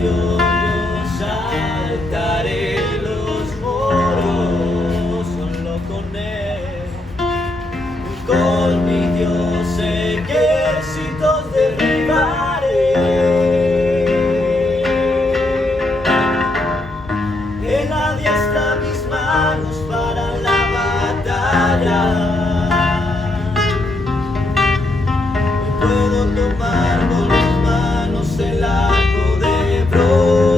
Dios yo saltaré los muros, solo con Él. Con mi Dios ejércitos derribaré. Él adiestra mis manos para la batalla. Hoy puedo tomar con mis manos el arco de bronce.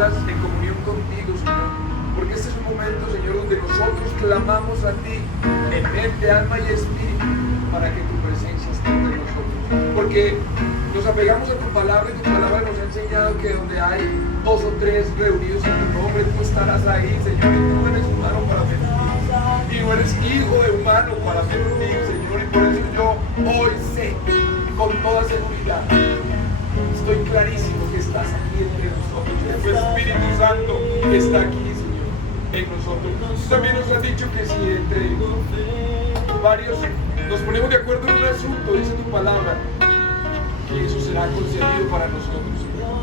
tomadas en comunión contigo, Señor. Porque este es un momento, Señor, donde nosotros clamamos a ti en mente, alma y espíritu para que tu presencia esté entre nosotros. Porque nos apegamos a tu palabra y tu palabra nos ha enseñado que donde hay 2 o 3 reunidos en tu nombre, tú estarás ahí, Señor. Y tú no eres humano para mentir. Y no eres hijo de humano para mentir, Señor. Y por eso yo hoy sé con toda seguridad, estoy clarísimo que estás aquí entre nosotros, que tu Espíritu Santo está aquí, Señor, en nosotros. También nos has dicho que si entre varios nos ponemos de acuerdo en un asunto, dice tu palabra, que eso será concedido para nosotros, Señor.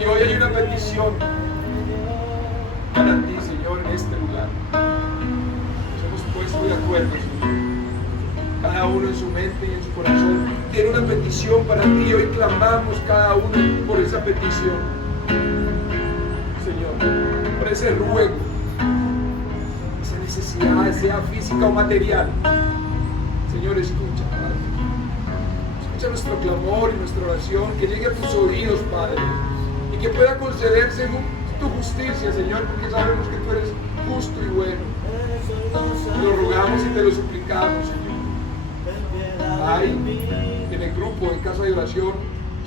Y hoy hay una petición para ti, Señor, en este lugar. Nos hemos puesto de acuerdo, Señor. Cada uno en su mente y en su corazón tiene una petición para ti. Hoy clamamos cada uno por esa petición, Señor, por ese ruego, esa necesidad, sea física o material. Señor, escucha, Padre. Escucha nuestro clamor y nuestra oración, que llegue a tus oídos, Padre, y que pueda conceder según tu justicia, Señor, porque sabemos que tú eres justo y bueno. Te lo rogamos y te lo suplicamos, Señor. Hay en el grupo, en casa de oración,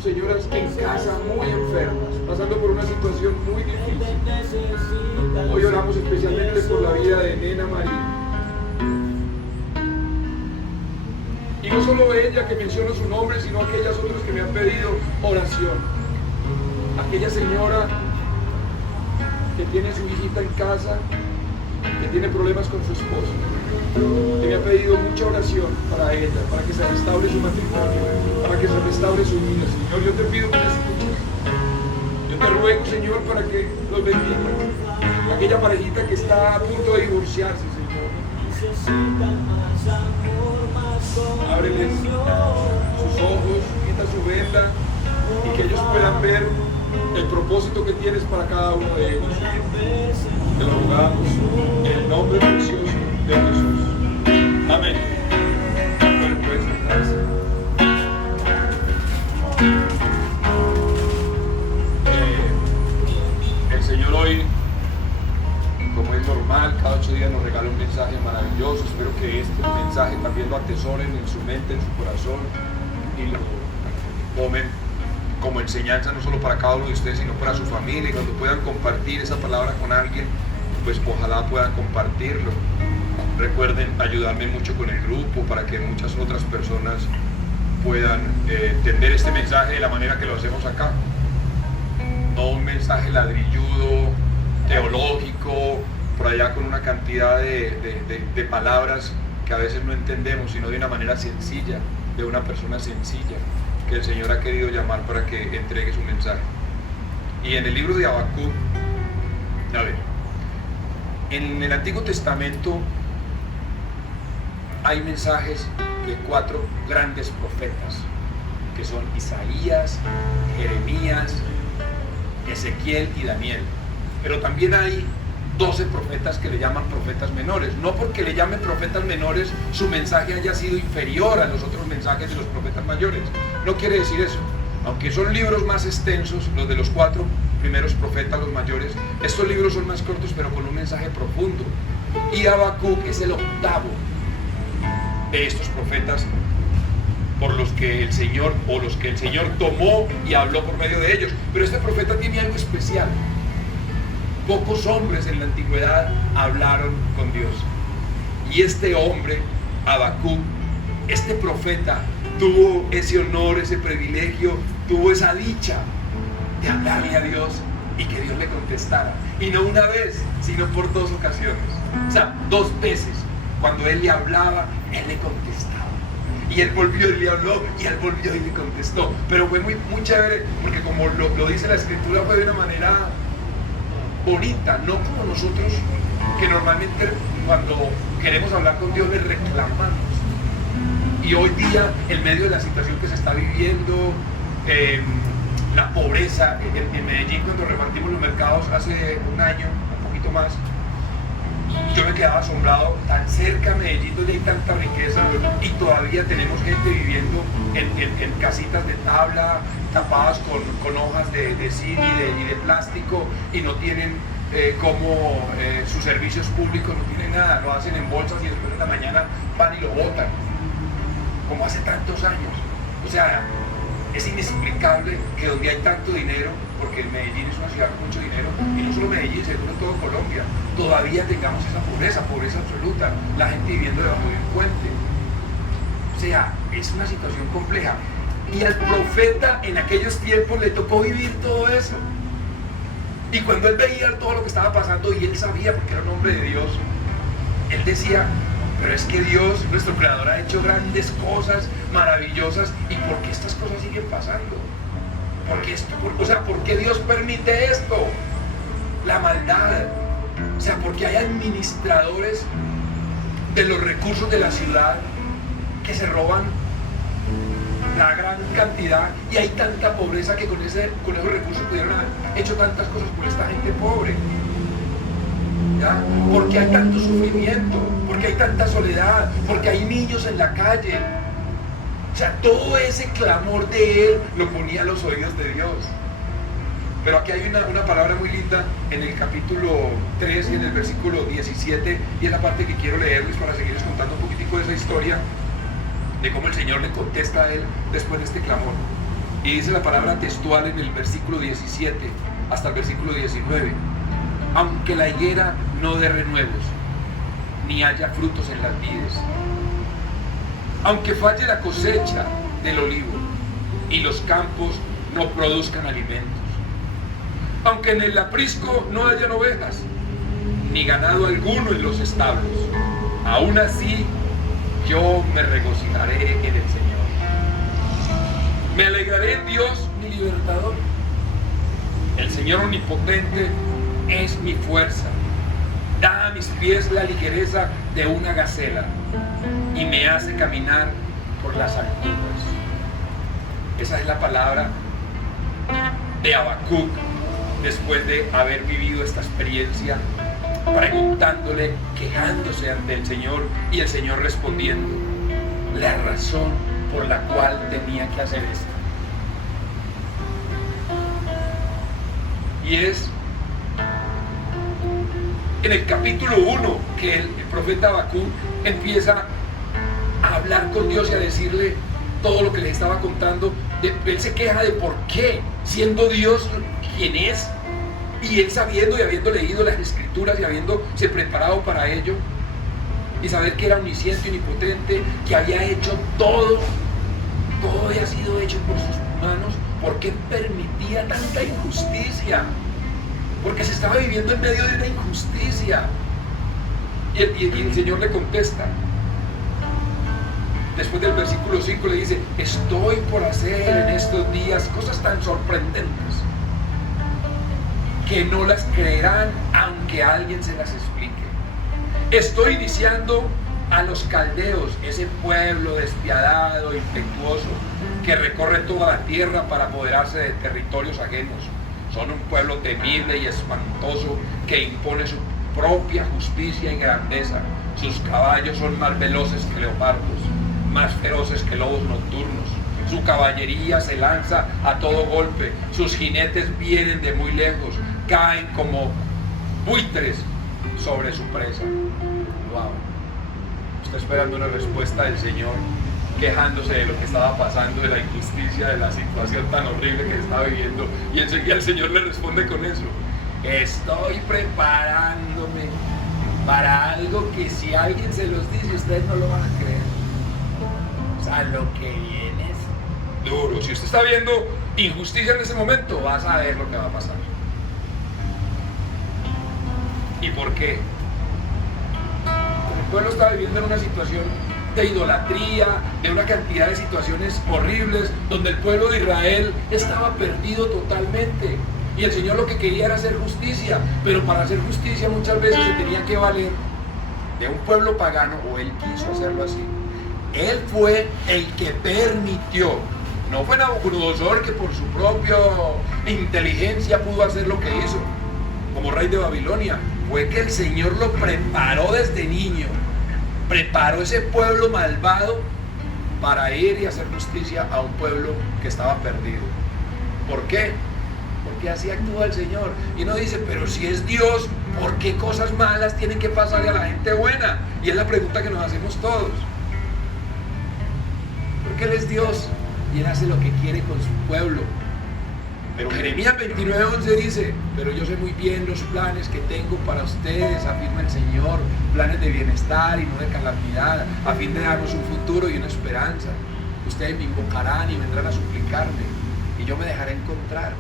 señoras en casa muy enfermas, pasando por una situación muy difícil. Hoy oramos especialmente por la vida de Nena María. Y no solo ella que menciona su nombre, sino aquellas otras que me han pedido oración. Aquella señora que tiene su hijita en casa, que tiene problemas con su esposo, que me ha pedido mucha oración para ella, para que se restaure su matrimonio, para que se restaure su vida. Señor, yo te pido que me escuches. Yo te ruego, Señor, para que los bendigas. Aquella parejita que está a punto de divorciarse, Señor, ábreles sus ojos, quita su venda y que ellos puedan ver el propósito que tienes para cada uno de ellos. Te lo rogamos en el nombre precioso de Jesús. Amén. Bueno, pues, gracias. El Señor hoy, como es normal, cada 8 días nos regala un mensaje maravilloso. Espero que este mensaje también lo atesoren en su mente, en su corazón y lo tomen como enseñanza no solo para cada uno de ustedes, sino para su familia. Y cuando puedan compartir esa palabra con alguien, pues ojalá puedan compartirlo. Recuerden ayudarme mucho con el grupo para que muchas otras personas puedan entender este mensaje de la manera que lo hacemos acá. No un mensaje ladrilludo, teológico, por allá con una cantidad de palabras que a veces no entendemos, sino de una manera sencilla, de una persona sencilla que el Señor ha querido llamar para que entregue su mensaje. Y en el libro de Habacuc, a ver, en el Antiguo Testamento hay mensajes de 4 grandes profetas, que son Isaías, Jeremías, Ezequiel y Daniel. Pero también hay 12 profetas que le llaman profetas menores. No porque le llamen profetas menores su mensaje haya sido inferior a los otros mensajes de los profetas mayores. No quiere decir eso. Aunque son libros más extensos, los de los 4 primeros profetas, los mayores, estos libros son más cortos pero con un mensaje profundo. Y Habacuc es el 8º de estos profetas por los que el Señor, o los que el Señor tomó y habló por medio de ellos. Pero este profeta tiene algo especial. Pocos hombres en la antigüedad hablaron con Dios. Y este hombre, Habacuc, este profeta, tuvo ese honor, ese privilegio, tuvo esa dicha de hablarle a Dios y que Dios le contestara. Y no una vez, sino por 2 ocasiones. O sea, 2 veces. Cuando él le hablaba, él le contestaba. Y él volvió y le habló, y él volvió y le contestó. Pero fue muy chévere, porque como lo dice la Escritura, fue de una manera bonita, no como nosotros, que normalmente cuando queremos hablar con Dios le reclamamos. Y hoy día, en medio de la situación que se está viviendo, la pobreza en Medellín, cuando repartimos los mercados hace un año, un poquito más, Yo me quedaba asombrado, tan cerca a Medellín donde hay tanta riqueza y todavía tenemos gente viviendo en casitas de tabla, tapadas con hojas de zinc y de plástico, y no tienen sus servicios públicos, no tienen nada, lo hacen en bolsas y después en la mañana van y lo botan, como hace tantos años. O sea, es inexplicable que donde hay tanto dinero, porque Medellín es una ciudad con mucho dinero, y no solo Medellín, sino todo Colombia, todavía tengamos esa pobreza absoluta, la gente viviendo debajo de un puente. O sea, es una situación compleja. Y al profeta en aquellos tiempos le tocó vivir todo eso. Y cuando él veía todo lo que estaba pasando, y él sabía, porque era un hombre de Dios, él decía, pero es que Dios, nuestro creador, ha hecho grandes cosas maravillosas, ¿y por qué estas cosas siguen pasando? ¿Por qué Dios permite esto? La maldad. O sea, porque hay administradores de los recursos de la ciudad que se roban la gran cantidad, y hay tanta pobreza que con esos recursos pudieron haber hecho tantas cosas por esta gente pobre. ¿Ya? Porque hay tanto sufrimiento, porque hay tanta soledad, porque hay niños en la calle. O sea, todo ese clamor de él lo ponía a los oídos de Dios. Pero aquí hay una palabra muy linda en el capítulo 3 y en el versículo 17, y es la parte que quiero leerles para seguirles contando un poquitico de esa historia, de cómo el Señor le contesta a él después de este clamor. Y dice la palabra textual en el versículo 17 hasta el versículo 19. Aunque la higuera no dé renuevos, ni haya frutos en las vides, aunque falle la cosecha del olivo y los campos no produzcan alimentos, aunque en el aprisco no hayan ovejas, ni ganado alguno en los establos, aún así yo me regocijaré en el Señor. Me alegraré en Dios, mi libertador. El Señor omnipotente es mi fuerza. Da a mis pies la ligereza de una gacela y me hace caminar por las alturas. Esa es la palabra de Habacuc después de haber vivido esta experiencia, preguntándole, quejándose ante el Señor, y el Señor respondiendo la razón por la cual tenía que hacer esto. Y es en el capítulo 1 que el profeta Habacuc empieza a hablar con Dios y a decirle todo lo que le estaba contando. Él se queja de por qué, siendo Dios quien es, y él sabiendo y habiendo leído las escrituras y habiéndose preparado para ello, y saber que era omnisciente, omnipotente, que había hecho todo había sido hecho por sus manos, ¿por qué permitía tanta injusticia? Porque se estaba viviendo en medio de una injusticia. Y el Señor le contesta. Después del versículo 5 le dice, estoy por hacer en estos días cosas tan sorprendentes que no las creerán aunque alguien se las explique. Estoy iniciando a los caldeos, ese pueblo despiadado, impetuoso, que recorre toda la tierra para apoderarse de territorios ajenos. Son un pueblo temible y espantoso que impone su propia justicia y grandeza. Sus caballos son más veloces que leopardos, más feroces que lobos nocturnos. Su caballería se lanza a todo golpe, sus jinetes vienen de muy lejos, caen como buitres sobre su presa. Wow. Está esperando una respuesta del Señor, quejándose de lo que estaba pasando, de la injusticia, de la situación tan horrible que estaba viviendo, y enseguida el Señor le responde con eso: estoy preparándome para algo que si alguien se los dice, ustedes no lo van a creer. O sea, lo que viene es duro. Si usted está viendo injusticia en ese momento, vas a ver lo que va a pasar. ¿Y por qué? El pueblo estaba viviendo en una situación de idolatría, de una cantidad de situaciones horribles, donde el pueblo de Israel estaba perdido totalmente. Y el Señor lo que quería era hacer justicia, pero para hacer justicia muchas veces se tenía que valer de un pueblo pagano, o él quiso hacerlo así. Él fue el que permitió, no fue Nabucodonosor que por su propia inteligencia pudo hacer lo que hizo como rey de Babilonia. fue que el Señor lo preparó desde niño, preparó ese pueblo malvado para ir y hacer justicia a un pueblo que estaba perdido. ¿Por qué? Porque así actúa el Señor. Y uno dice, pero si es Dios, ¿por qué cosas malas tienen que pasarle a la gente buena? Y es la pregunta que nos hacemos todos. Porque Él es Dios y Él hace lo que quiere con su pueblo. Pero Jeremías 29:11 dice, pero yo sé muy bien los planes que tengo para ustedes, afirma el Señor, planes de bienestar y no de calamidad, a fin de darnos un futuro y una esperanza. Ustedes me invocarán y vendrán a suplicarme, y yo me dejaré encontrar.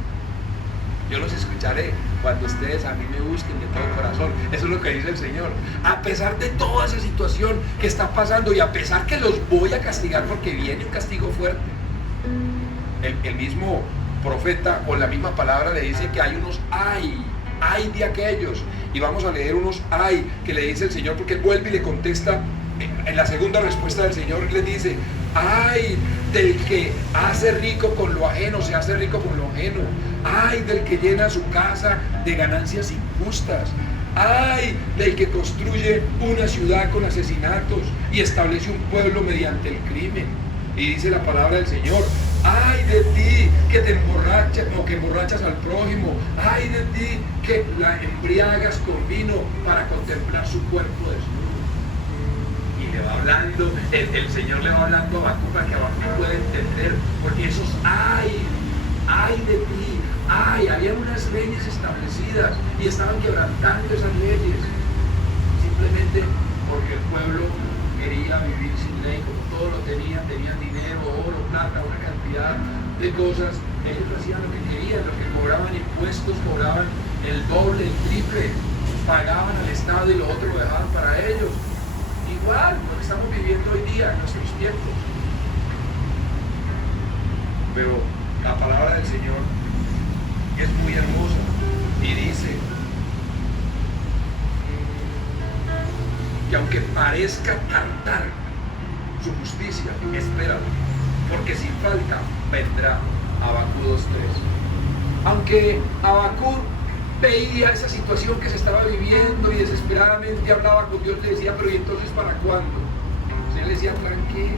Yo los escucharé cuando ustedes a mí me busquen de todo corazón. Eso es lo que dice el Señor. A pesar de toda esa situación que está pasando y a pesar que los voy a castigar porque viene un castigo fuerte, el mismo profeta con la misma palabra le dice que hay unos ay de aquellos, y vamos a leer unos ay que le dice el Señor, porque él vuelve y le contesta en la segunda respuesta del Señor. Le dice, ay del que hace rico con lo ajeno, se hace rico con lo ajeno, ay del que llena su casa de ganancias injustas, ay del que construye una ciudad con asesinatos y establece un pueblo mediante el crimen. Y dice la palabra del Señor, ay de ti que te emborrachas o que emborrachas al prójimo, ay de ti que la embriagas con vino para contemplar su cuerpo desnudo. Y le va hablando, el Señor le va hablando a Habacuc para que Habacuc pueda entender, porque esos ay de ti, ay, había unas leyes establecidas y estaban quebrantando esas leyes, simplemente porque el pueblo quería vivir sin ley, como todo lo tenían dinero, oro, plata, una cantidad de cosas. Ellos hacían lo que querían, lo que cobraban impuestos, cobraban el doble, el triple, pagaban al Estado y lo otro lo dejaban para ellos. Igual lo que estamos viviendo hoy día en nuestros tiempos. Pero la palabra del Señor es muy hermosa y dice que aunque parezca tardar su justicia, espéralo, porque sin falta vendrá. Habacuc 2:3. Aunque Habacuc veía esa situación que se estaba viviendo y desesperadamente hablaba con Dios, le decía, pero ¿y entonces para cuándo? Él le decía, tranquilo,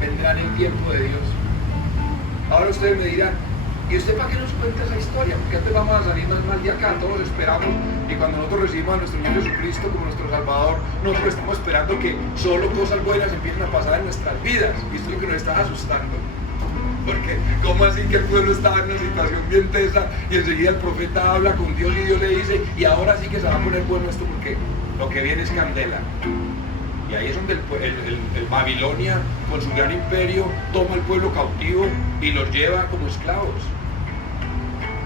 vendrá en el tiempo de Dios. Ahora ustedes me dirán, ¿y usted para qué nos cuenta esa historia? Porque antes vamos a salir más mal de acá, todos esperamos, y cuando nosotros recibimos a nuestro Señor Jesucristo como nuestro Salvador, nosotros estamos esperando que solo cosas buenas empiecen a pasar en nuestras vidas, y esto es lo que nos está asustando. Porque, ¿cómo así que el pueblo estaba en una situación bien tesa y enseguida el profeta habla con Dios y Dios le dice, y ahora sí que se va a poner bueno esto porque lo que viene es candela? Y ahí es donde el Babilonia, con su gran imperio, toma al pueblo cautivo y los lleva como esclavos.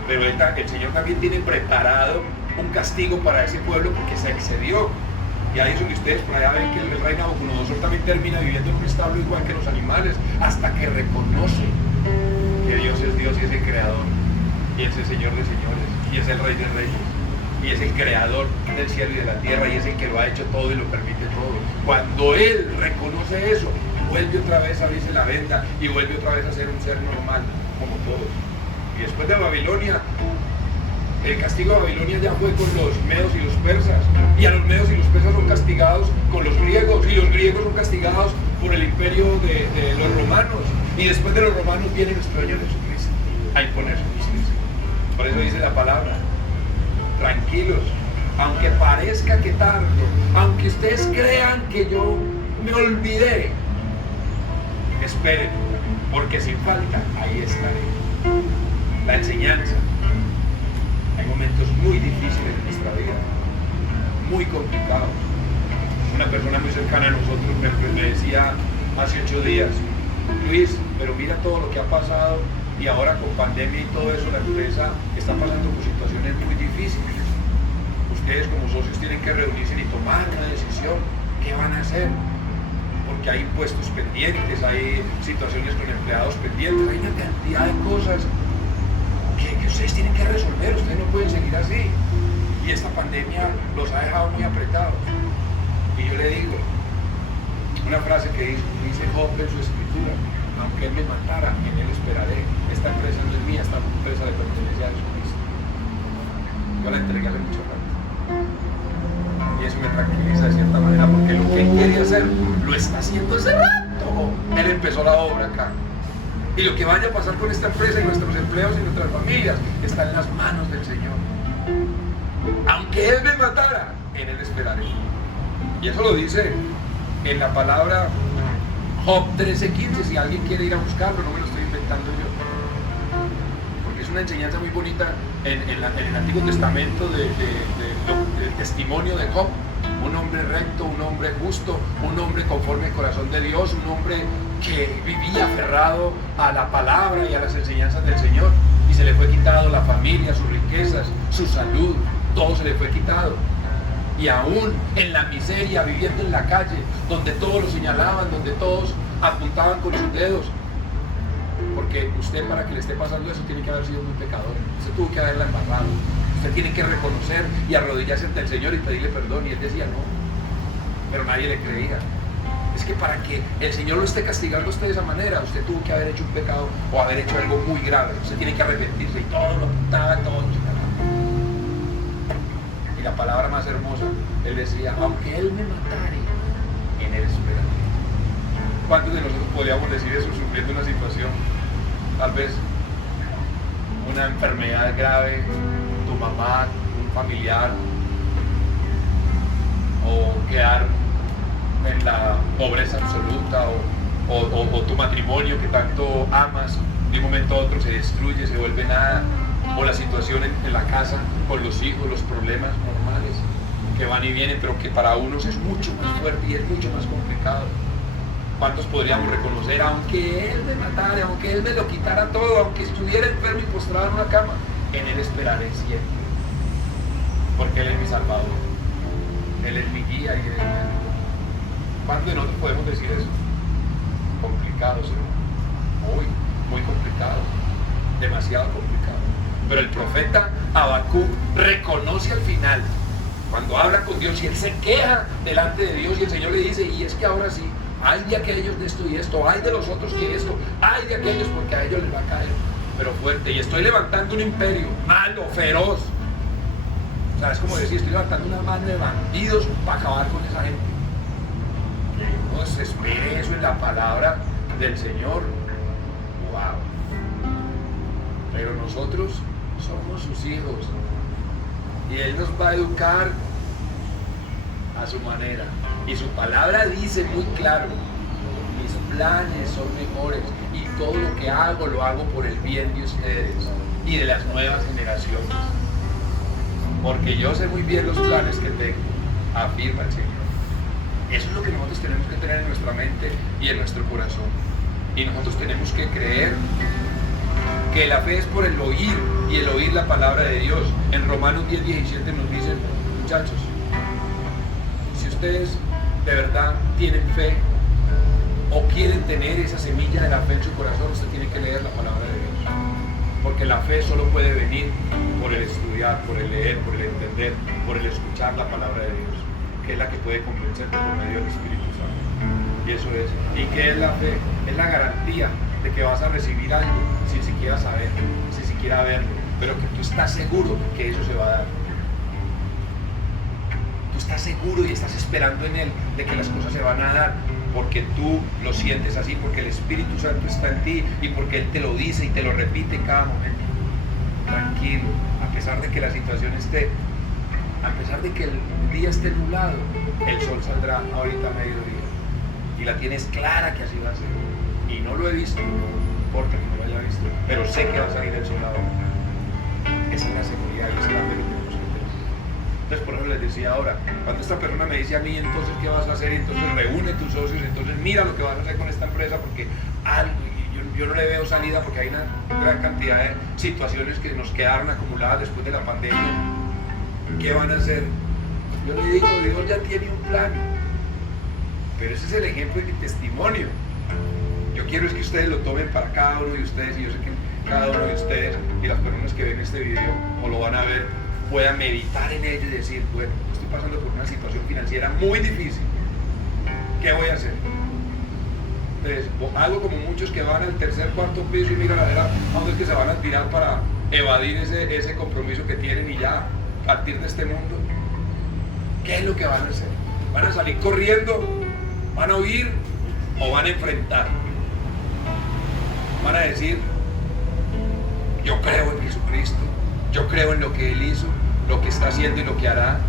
Pero el Señor también tiene preparado un castigo para ese pueblo porque se excedió. Y ahí es donde ustedes por allá ven que el rey Nabucodonosor también termina viviendo en un establo igual que los animales, hasta que reconoce que Dios es Dios y es el creador, y es el Señor de señores, y es el Rey de reyes, y es el creador del cielo y de la tierra, y es el que lo ha hecho todo y lo permite todo. Cuando Él reconoce eso, vuelve otra vez a abrirse la venda y vuelve otra vez a ser un ser normal, como todos. Y después de Babilonia, el castigo de Babilonia ya fue con los medos y los persas, y a los medos y los persas son castigados con los griegos, y los griegos son castigados por el imperio de los romanos, y después de los romanos viene nuestro Señor Jesucristo a imponer su justicia. Por eso dice la palabra, tranquilos, aunque parezca que tardo, aunque ustedes crean que yo me olvidé, esperen, porque sin falta ahí estaré. La enseñanza. Hay momentos muy difíciles en nuestra vida, muy complicados. Una persona muy cercana a nosotros me decía hace 8 días, Luis, pero mira todo lo que ha pasado y ahora con pandemia y todo eso, la empresa está pasando por situaciones muy difíciles. Ustedes como socios tienen que reunirse y tomar una decisión. ¿Qué van a hacer? Porque hay impuestos pendientes, hay situaciones con empleados pendientes, hay una cantidad de cosas que ustedes tienen que resolver. Ustedes no pueden seguir así. Y esta pandemia los ha dejado muy apretados. Y yo le digo una frase que dice Job en su escritura: aunque él me matara, en él esperaré. Esta empresa no es mía, esta empresa le pertenece a Jesucristo. yo la entregué hace mucho rato. Y eso me tranquiliza de cierta manera, porque lo que él quiere hacer, lo está haciendo hace rato. Él empezó la obra acá. Y lo que vaya a pasar con esta empresa y nuestros empleos y nuestras familias está en las manos del Señor. Aunque Él me matara, en Él esperaré. Y eso lo dice en la palabra Job 13:15. Si alguien quiere ir a buscarlo, no me lo estoy inventando yo. Porque es una enseñanza muy bonita en el Antiguo Testamento del testimonio de Job. Un hombre recto, un hombre justo, un hombre conforme al corazón de Dios, un hombre que vivía aferrado a la palabra y a las enseñanzas del Señor, y se le fue quitado la familia, sus riquezas, su salud, todo se le fue quitado. Y aún en la miseria, viviendo en la calle, donde todos lo señalaban, donde todos apuntaban con sus dedos, porque usted, para que le esté pasando eso, tiene que haber sido muy pecador. Usted tuvo que haberla embarrado. Usted tiene que reconocer y arrodillarse ante el Señor y pedirle perdón. Y él decía no, pero nadie le creía. Es que para que el Señor lo esté castigando a usted de esa manera, usted tuvo que haber hecho un pecado o haber hecho algo muy grave. Usted tiene que arrepentirse, y todo lo apuntaba, todo lo señalaba. Y la palabra más hermosa, él decía, aunque Él me matare, en Él esperaré. ¿Cuántos de nosotros podríamos decir eso sufriendo una situación? Tal vez una enfermedad grave, tu mamá, un familiar, o quedar en la pobreza absoluta, o tu matrimonio que tanto amas, de un momento a otro se destruye, se vuelve nada, o la situación en la casa con los hijos, los problemas normales que van y vienen, pero que para unos es mucho más fuerte y es mucho más complicado. ¿Cuántos podríamos reconocer, aunque Él me matara, aunque Él me lo quitara todo, aunque estuviera enfermo y postrado en una cama, en Él esperaré siempre? Porque Él es mi Salvador, Él es mi guía y Él es mi ayuda. ¿Cuántos de nosotros podemos decir eso? Complicado, ¿sí? Muy complicado, demasiado complicado. Pero el profeta Habacuc reconoce al final, cuando habla con Dios y él se queja delante de Dios, y el Señor le dice, y es que ahora sí, hay de aquellos de esto y esto, hay de los otros que esto, hay de aquellos porque a ellos les va a caer, pero fuerte, y estoy levantando un imperio malo, feroz. O sea, es como decir, estoy levantando una mano de bandidos para acabar con esa gente. No se espere eso en la palabra del Señor. Wow. Pero nosotros somos sus hijos y Él nos va a educar a su manera. Y su palabra dice muy claro, mis planes son mejores y todo lo que hago lo hago por el bien de ustedes y de las nuevas generaciones. Porque yo sé muy bien los planes que tengo, afirma el Señor. Eso es lo que nosotros tenemos que tener en nuestra mente y en nuestro corazón. Y nosotros tenemos que creer que la fe es por el oír, y el oír la palabra de Dios. En Romanos 10:17 nos dicen, muchachos, si ustedes de verdad tienen fe o quieren tener esa semilla de la fe en su corazón, usted tiene que leer la palabra de Dios. Porque la fe solo puede venir por el estudiar, por el leer, por el entender, por el escuchar la palabra de Dios, que es la que puede convencerte por medio del Espíritu Santo. Y eso es. ¿Y qué es la fe? Es la garantía de que vas a recibir algo sin siquiera saber, sin siquiera verlo, pero que tú estás seguro que eso se va a dar. Tú estás seguro y estás esperando en Él de que las cosas se van a dar, porque tú lo sientes así, porque el Espíritu Santo está en ti y porque Él te lo dice y te lo repite en cada momento. Tranquilo, a pesar de que la situación esté, a pesar de que el día esté nublado, el sol saldrá ahorita a mediodía y la tienes clara que así va a ser. Y no lo he visto, no importa que no lo haya visto, pero sé que va a salir el sol ahora. Esa es la seguridad y esa es la fe que tenemos que tener. Entonces, por eso les decía ahora, cuando esta persona me dice a mí, entonces, ¿qué vas a hacer? Entonces, reúne tus socios, entonces, mira lo que vas a hacer con esta empresa, porque algo, yo no le veo salida, porque hay una gran cantidad de situaciones que nos quedaron acumuladas después de la pandemia. ¿Qué van a hacer? Yo le digo, Dios ya tiene un plan, pero ese es el ejemplo y mi testimonio. Yo quiero es que ustedes lo tomen para cada uno de ustedes, y yo sé que cada uno de ustedes y las personas que ven este video o lo van a ver puedan meditar en ello y decir, bueno, estoy pasando por una situación financiera muy difícil, ¿qué voy a hacer? Entonces, hago como muchos que van al tercer, cuarto piso y miran a ver a dónde es que se van a tirar para evadir ese compromiso que tienen, y ya partir de este mundo, ¿qué es lo que van a hacer? ¿Van a salir corriendo? ¿Van a huir? ¿O van a enfrentar? Van a decir, yo creo en Jesucristo, yo creo en lo que Él hizo, lo que está haciendo y lo que hará.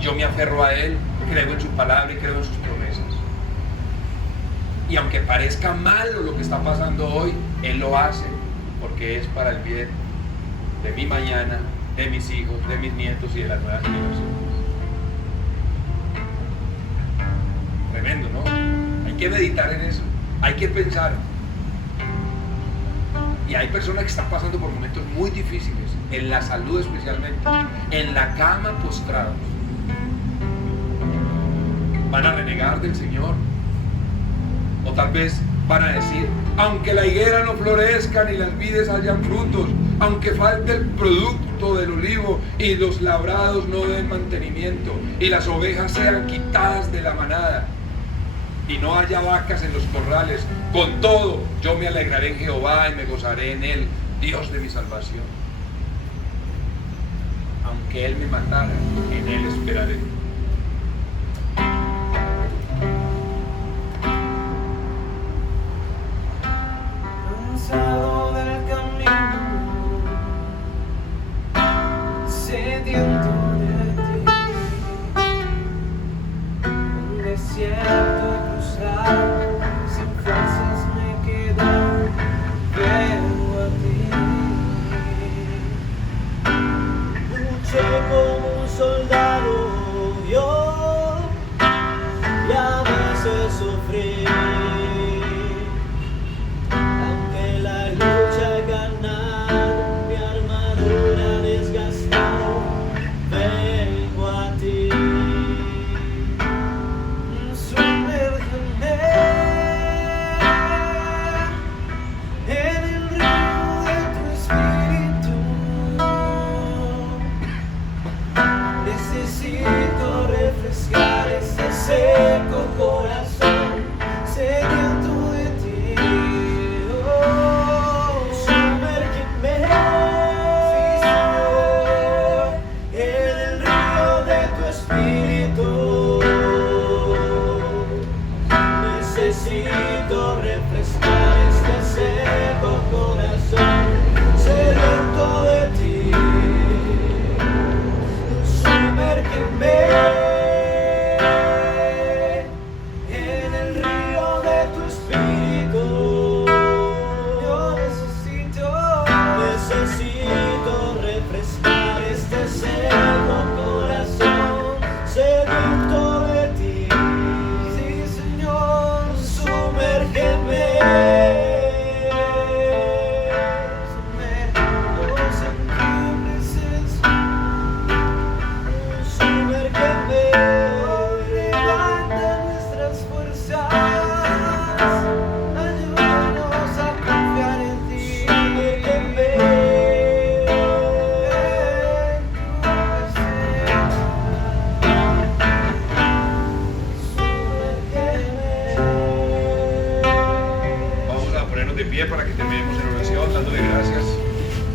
Yo me aferro a Él, creo en su palabra y creo en sus promesas. Y aunque parezca malo lo que está pasando hoy, Él lo hace porque es para el bien de mi mañana, de mis hijos, de mis nietos y de las nuevas generaciones. Tremendo, ¿no? Hay que meditar en eso, hay que pensar. Y hay personas que están pasando por momentos muy difíciles, en la salud especialmente, en la cama postrados. Van a renegar del Señor. O tal vez van a decir, aunque la higuera no florezca ni las vides hayan frutos, aunque falte el producto del olivo y los labrados no den mantenimiento y las ovejas sean quitadas de la manada y no haya vacas en los corrales, con todo yo me alegraré en Jehová y me gozaré en Él, Dios de mi salvación. Aunque Él me matara, en Él esperaré. Cansado del camino, sediento de ti, un desierto cruzado, sin fuerzas me quedo, vengo a ti. Luché como un soldado yo, y a veces sufrí. Necesito refrescar este seco corazón, sediento de ti. Oh, sumérgeme, sí, Señor, en el río de tu espíritu. Necesito refrescar este seco corazón, sediento de ti. En el río de tu espíritu. Yo necesito refrescar este seco corazón, sediento de ti. Sí, Señor, sumérgeme. Para que terminemos en oración, dándole gracias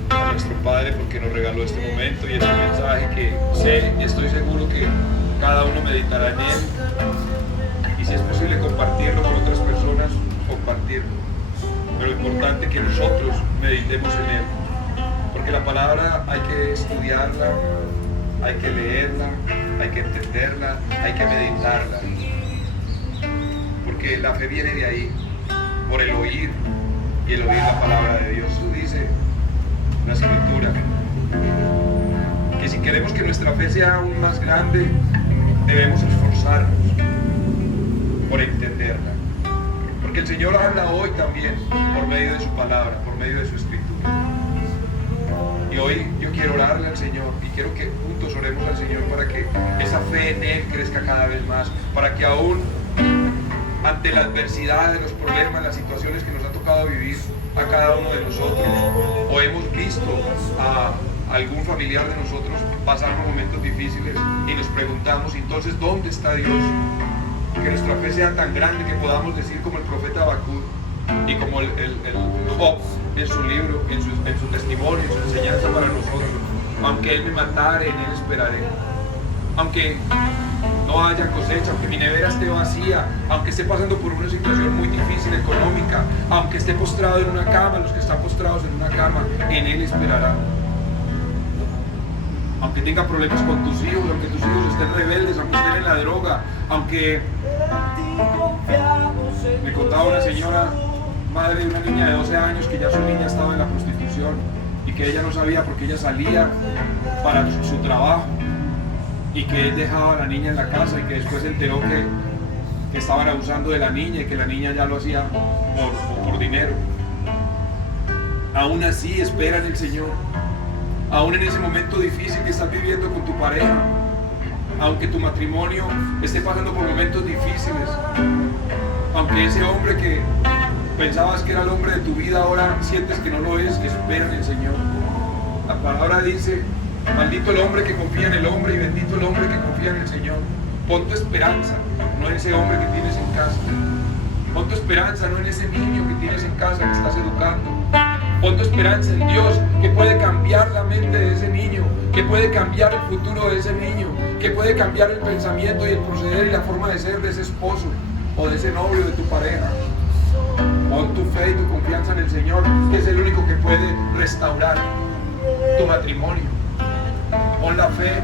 a nuestro Padre porque nos regaló este momento y este mensaje que sé y estoy seguro que cada uno meditará en él, y si es posible compartirlo con otras personas, compartirlo, pero importante que nosotros meditemos en él, porque la palabra hay que estudiarla, hay que leerla, hay que entenderla, hay que meditarla, porque la fe viene de ahí, por el oír y el oír la palabra de Dios. Eso dice la Escritura, que si queremos que nuestra fe sea aún más grande, debemos esforzarnos por entenderla, porque el Señor habla hoy también por medio de su palabra, por medio de su Escritura. Y hoy yo quiero orarle al Señor y quiero que juntos oremos al Señor para que esa fe en Él crezca cada vez más, para que aún ante la adversidad de los problemas, las situaciones que nos ha tocado vivir a cada uno de nosotros, o hemos visto a algún familiar de nosotros pasar por momentos difíciles y nos preguntamos, entonces, ¿dónde está Dios? Que nuestra fe sea tan grande que podamos decir como el profeta Habacuc y como el Job en su libro, en su testimonio, en su enseñanza para nosotros, aunque Aunque Él me matare, en Él esperaré. Aunque no haya cosecha, aunque mi nevera esté vacía, aunque esté pasando por una situación muy difícil económica, aunque esté postrado en una cama, los que están postrados en una cama, en Él esperarán. Aunque tenga problemas con tus hijos, aunque tus hijos estén rebeldes, aunque estén en la droga, aunque... Me contaba una señora, madre de una niña de 12 años, que ya su niña estaba en la prostitución y que ella no sabía porque ella salía para su trabajo y que él dejaba a la niña en la casa y que después se enteró que estaban abusando de la niña y que la niña ya lo hacía por dinero. Aún así espera en el Señor. Aún en ese momento difícil que estás viviendo con tu pareja, aunque tu matrimonio esté pasando por momentos difíciles, aunque ese hombre que pensabas que era el hombre de tu vida ahora sientes que no lo es, que espera en el Señor. La palabra dice: maldito el hombre que confía en el hombre y bendito el hombre que confía en el Señor. Pon tu esperanza no en ese hombre que tienes en casa. Pon tu esperanza no en ese niño que tienes en casa que estás educando. Pon tu esperanza en Dios, que puede cambiar la mente de ese niño, que puede cambiar el futuro de ese niño, que puede cambiar el pensamiento y el proceder y la forma de ser de ese esposo o de ese novio, de tu pareja. Pon tu fe y tu confianza en el Señor, que es el único que puede restaurar tu matrimonio. Pon la fe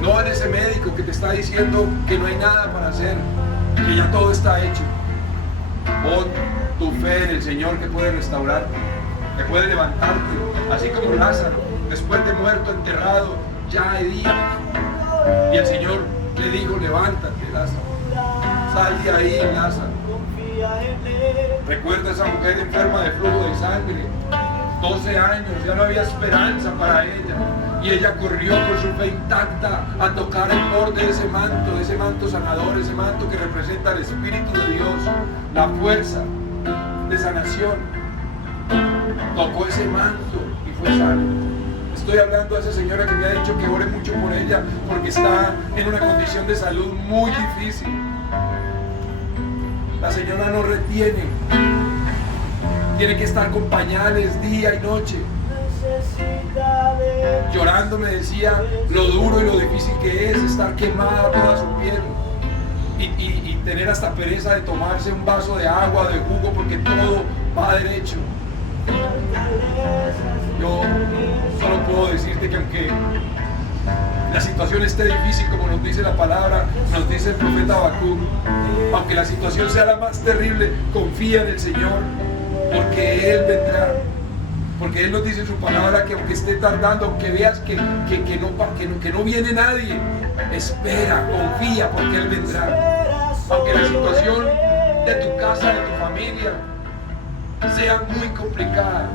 no en ese médico que te está diciendo que no hay nada para hacer, que ya todo está hecho. Pon tu fe en el Señor, que puede restaurarte, que puede levantarte, así como Lázaro, después de muerto, enterrado, ya hay días. Y el Señor le dijo: levántate, Lázaro, sal de ahí, Lázaro. Recuerda a esa mujer enferma de flujo de sangre, 12 años, ya no había esperanza para ella. Y ella corrió con su fe intacta a tocar el borde de ese manto sanador, ese manto que representa el Espíritu de Dios, la fuerza de sanación. Tocó ese manto y fue sano. Estoy hablando a esa señora que me ha dicho que ore mucho por ella porque está en una condición de salud muy difícil. La señora no retiene, tiene que estar con pañales día y noche. Llorando me decía lo duro y lo difícil que es estar quemada toda su piel y tener hasta pereza de tomarse un vaso de agua, de jugo, porque todo va derecho. Yo solo puedo decirte que aunque la situación esté difícil, como nos dice la palabra, nos dice el profeta Habacuc, aunque la situación sea la más terrible, confía en el Señor, porque Él vendrá. Porque Él nos dice en su palabra que aunque esté tardando, aunque veas que no viene nadie, espera, confía, porque Él vendrá. Aunque la situación de tu casa, de tu familia, sea muy complicada,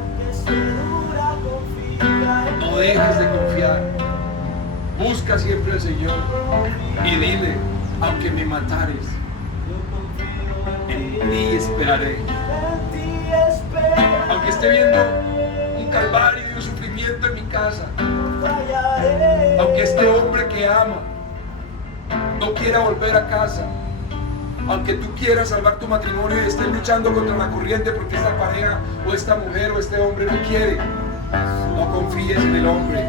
no dejes de confiar. Busca siempre al Señor y dile: aunque me matares, en ti esperaré. Aunque esté viendo un calvario y un sufrimiento en mi casa, aunque este hombre que ama no quiera volver a casa, aunque tú quieras salvar tu matrimonio y estés luchando contra la corriente porque esta pareja o esta mujer o este hombre no quiere, no confíes en el hombre.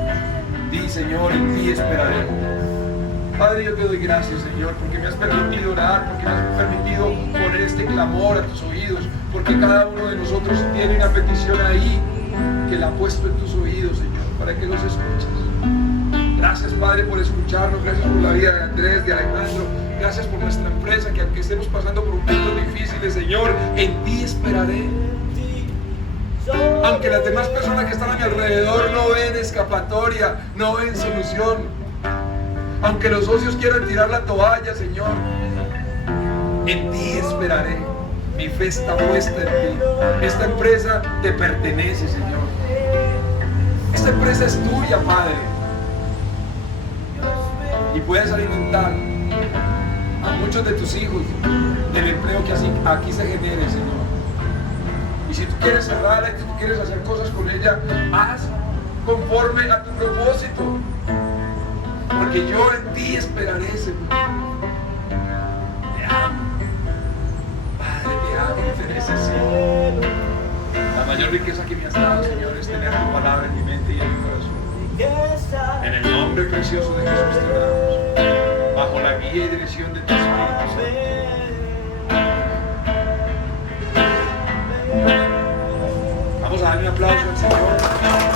Di: Señor, en ti esperaré. Padre, yo te doy gracias, Señor, porque me has permitido orar, porque me has permitido poner este clamor a tus oídos, porque cada uno de nosotros tiene una petición ahí que la ha puesto en tus oídos, Señor, para que los escuches. Gracias, Padre, por escucharnos. Gracias por la vida de Andrés, de Alejandro. Gracias por nuestra empresa, que aunque estemos pasando por momentos difíciles, Señor, en ti esperaré. Aunque las demás personas que están a mi alrededor no ven escapatoria, no ven solución, aunque los socios quieran tirar la toalla, Señor, en ti esperaré. Mi fe está puesta en ti. Esta empresa te pertenece, Señor. Esta empresa es tuya, Padre. Y puedes alimentar a muchos de tus hijos del empleo que aquí se genere, Señor. Y si tú quieres cerrarla y si tú quieres hacer cosas con ella, haz conforme a tu propósito. Porque yo en ti esperaré, Señor. Te amo. Padre, te amo y te necesito. La mayor riqueza que me has dado, Señor, es tener tu palabra en mi mente y en mi corazón. nombre precioso de Jesús te oramos, bajo la guía y dirección de tu Espíritu Santo. Vamos a darle un aplauso al Señor.